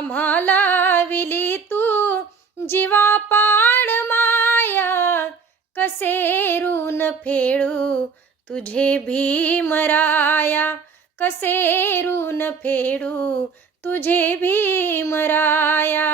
आम्हाला विली तू जीवापाड माया कसे ऋण फेडू तुझे भीमराया कसे ऋण फेडू तुझे भीमराया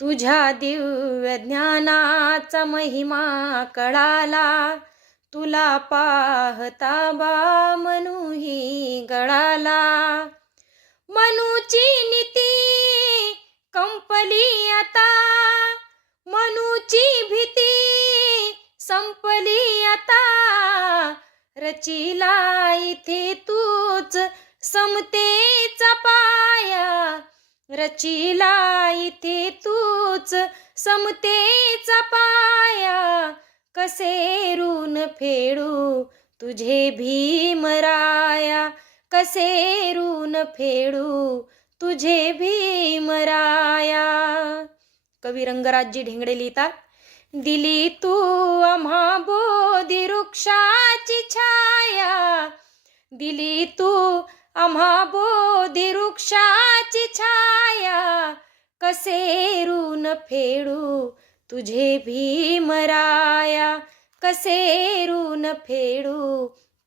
तुझ्या दिव्य ज्ञानाचा महिमा कळाला तुला पाहता बा मनुही गळाला. मनुची नीती. कंपली आता. मनुची भीती. संपली आता. रचिला इथे तूच समतेचा पाया रचिला इथे तूच समतेचा पाया कसे ऋण फेडू तुझे भीमराया कसे ऋण फेडू तुझे भीमराया कवी रंगराजजी ढेंगडे लिहितात दिली तू आम्हा बोधी वृक्षाची छाया. दिली तू आम्हा बोधी वृक्षाची छाया. कसे ऋण फेडू तुझे भीमराया कसे ऋण फेडू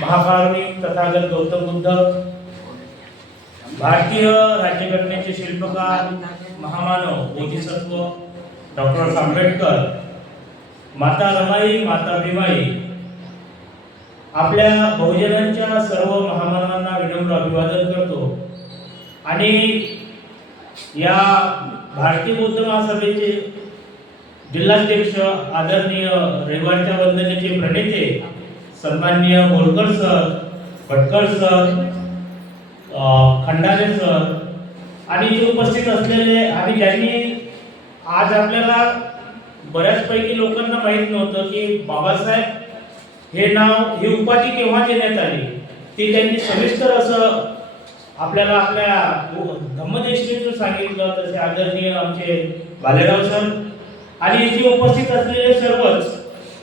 महाकारुणी तथागत गौतम बुद्ध भारतीय राज्यघटनेचे शिल्पकार महामानव बोधिसत्व डॉक्टर आंबेडकर माता रमाई माता भीमाई. आपल्या बहुजनांच्या सर्व महामानवांना विनम्र अभिवादन करतो. आणि या भारतीय बौद्ध महासभेचे जिल्हाध्यक्ष आदरणीय रविवारच्या वंदनेचे प्रणेते सन्माननीय Borkar sir Bhatkar sir Khandare sir आणि जे उपस्थित असलेले आणि ज्यांनी आज आपल्याला बऱ्याचपैकी लोकांना माहीत नव्हतं की बाबासाहेब हे नाव ही उपाधी केव्हा देण्यात आली? ती त्यांनी सविस्तर असं आपल्याला आपल्या धम्मदेशनीतून सांगितलं तसे आदरणीय आमचे भालेराव सर आणि इथे उपस्थित असलेले सर्वच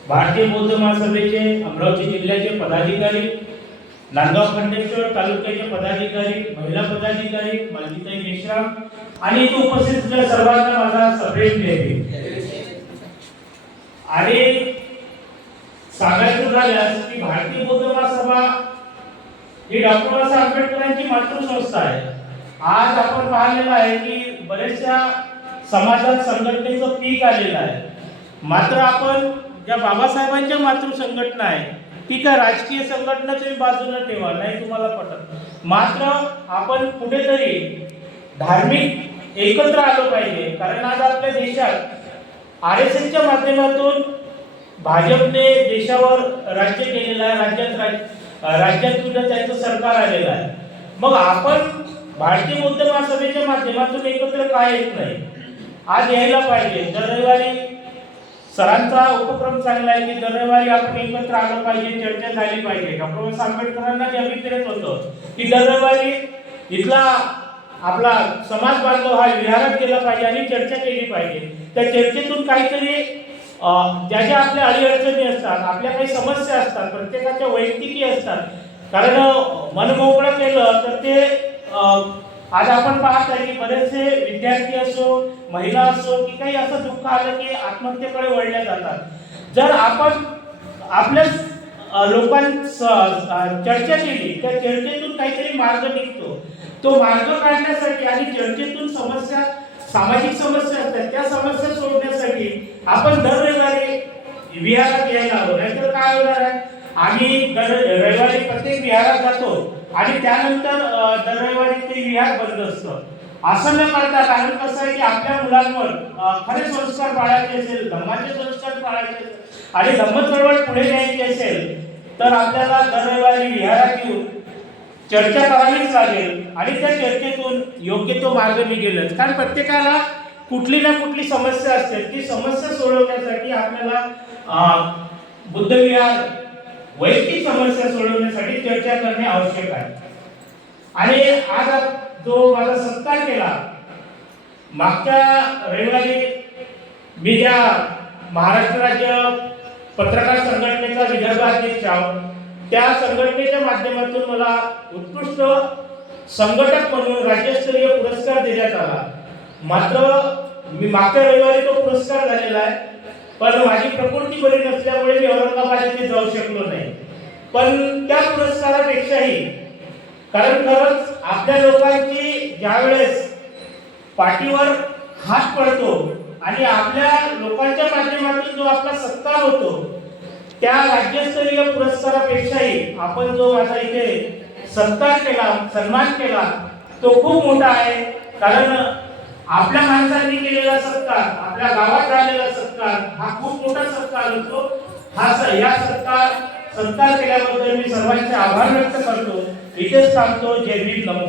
भारतीय बौद्ध महासभेचे अमरावती जिल्ह्याचे पदाधिकारी नांदगाव खंडेश्वर तालुक्याचे पदाधिकारी महिला पदाधिकारी मालतीताई मेश्राम आणि इथे उपस्थित असलेल्या सर्वांना माझा सप्रेम देते आणि सांगायचं झाल्यास की भारतीय बौद्ध महासभा ही डॉक्टर बाबासाहेब आंबेडकरांची मातृसंस्था आहे. आज आपण पाहिलेलं आहे की बऱ्याचशा समाजात संघटनेचं पीक आलेलं आहे. मात्र आपण ज्या बाबासाहेबांच्या मातृसंघटना आहे. ती काय राजकीय संघटना तुम्ही बाजूला ठेवा नाही तुम्हाला पटत मात्र आपण कुठेतरी धार्मिक एकत्र आलो पाहिजे. कारण आज आपल्या देशात आर एस एसच्या माध्यमातून भाजपने देशावर राज्य केलेलं आहे. राज्यात राज- राज्यात सुद्धा त्यांचं सरकार आलेलं आहे. मग आपण भारतीय बौद्ध महासभेच्या माध्यमातून एकत्र काय येत नाही? आज यायला पाहिजे. दर रविवारी सरांचा उपक्रम चांगला आहे की दर आपण एकत्र आलं पाहिजे चर्चा झाली पाहिजे. डॉक्टर बाबासाहेब आंबेडकरांना जे अभिप्रेत होतं की दर इथला आपला समाज बांधव हा विहारात केला पाहिजे आणि चर्चा केली पाहिजे. त्या चर्चेतून काहीतरी ज्या ज्या आपल्या अडीअडचणी असतात आपल्या काही समस्या असतात प्रत्येकाच्या वैयक्तिकी असतात. कारण मनमोकळं केलं तर ते आज आपण पाहत आहे की बरेचसे विद्यार्थी असो महिला असो की काही असं दुःख आलं की आत्महत्येकडे वळल्या जातात. जर आपण आपल्या लोकांस चर्चा केली त्या चर्चेतून काहीतरी मार्ग निघतो. तो मार्ग काढण्यासाठी आणि चर्चेतून समस्या सामाजिक समस्या असतात त्या समस्या सोडण्यासाठी आपण दर रविवारी विहारात यायला हवं. नाहीतर काय होणार आहे? आम्ही दर रविवारी प्रत्येक विहारात जातो. आणि त्यानंतर दर रविवारी ते विहार बंद असतं. असं न करता कारण कसं आहे की आपल्या मुलांवर खरे संस्कार पाळायचे असेल धम्माचे संस्कार पाळायचे असेल आणि धम्म चळवळ पुढे न्यायची असेल तर आपल्याला दर रविवारी विहारात येऊन चर्चा करावीच लागेल. आणि त्या चर्चेतून योग्य तो मार्ग निघेलच. कारण प्रत्येकाला कुठली ना कुठली समस्या असते. ती समस्या सोडवण्यासाठी आपल्याला बुद्धविहार वैयक्तिक समस्या सोडवण्यासाठी चर्चा करणे आवश्यक आहे. आणि आज जो माझा सत्कार केला मागच्या रविवारी मी ज्या महाराष्ट्र राज्य पत्रकार संघटनेचा विदर्भ अध्यक्ष आहोत त्या संघटनेच्या माध्यमातून मला उत्कृष्ट संघटक म्हणून राज्यस्तरीय पुरस्कार देण्यात आला. मात्र मी मागच्या रविवारी तो पुरस्कार झालेला आहे पण माझी प्रकृती बरी नसल्यामुळे मी औरंगाबाद येथे जाऊ शकलो नाही. पण त्या पुरस्कारापेक्षाही कारण खरंच आपल्या लोकांची ज्यावेळेस पाठीवर हात पडतो आणि आपल्या लोकांच्या माध्यमातून जो आपला सत्कार होतो त्या राज्यस्तरीय पुरस्कारापेक्षाही आपण जो माझा इथे सत्कार केला सन्मान केला तो खूप मोठा आहे. कारण आपल्या माणसांनी केलेला सत्कार आपल्या गावात झालेला सत्कार हा खूप मोठा सत्कार होतो. हा स- या सत्कार सत्कार केल्याबद्दल मी सर्वांचे आभार व्यक्त करतो. इथेच सांगतो जय भीम. नमो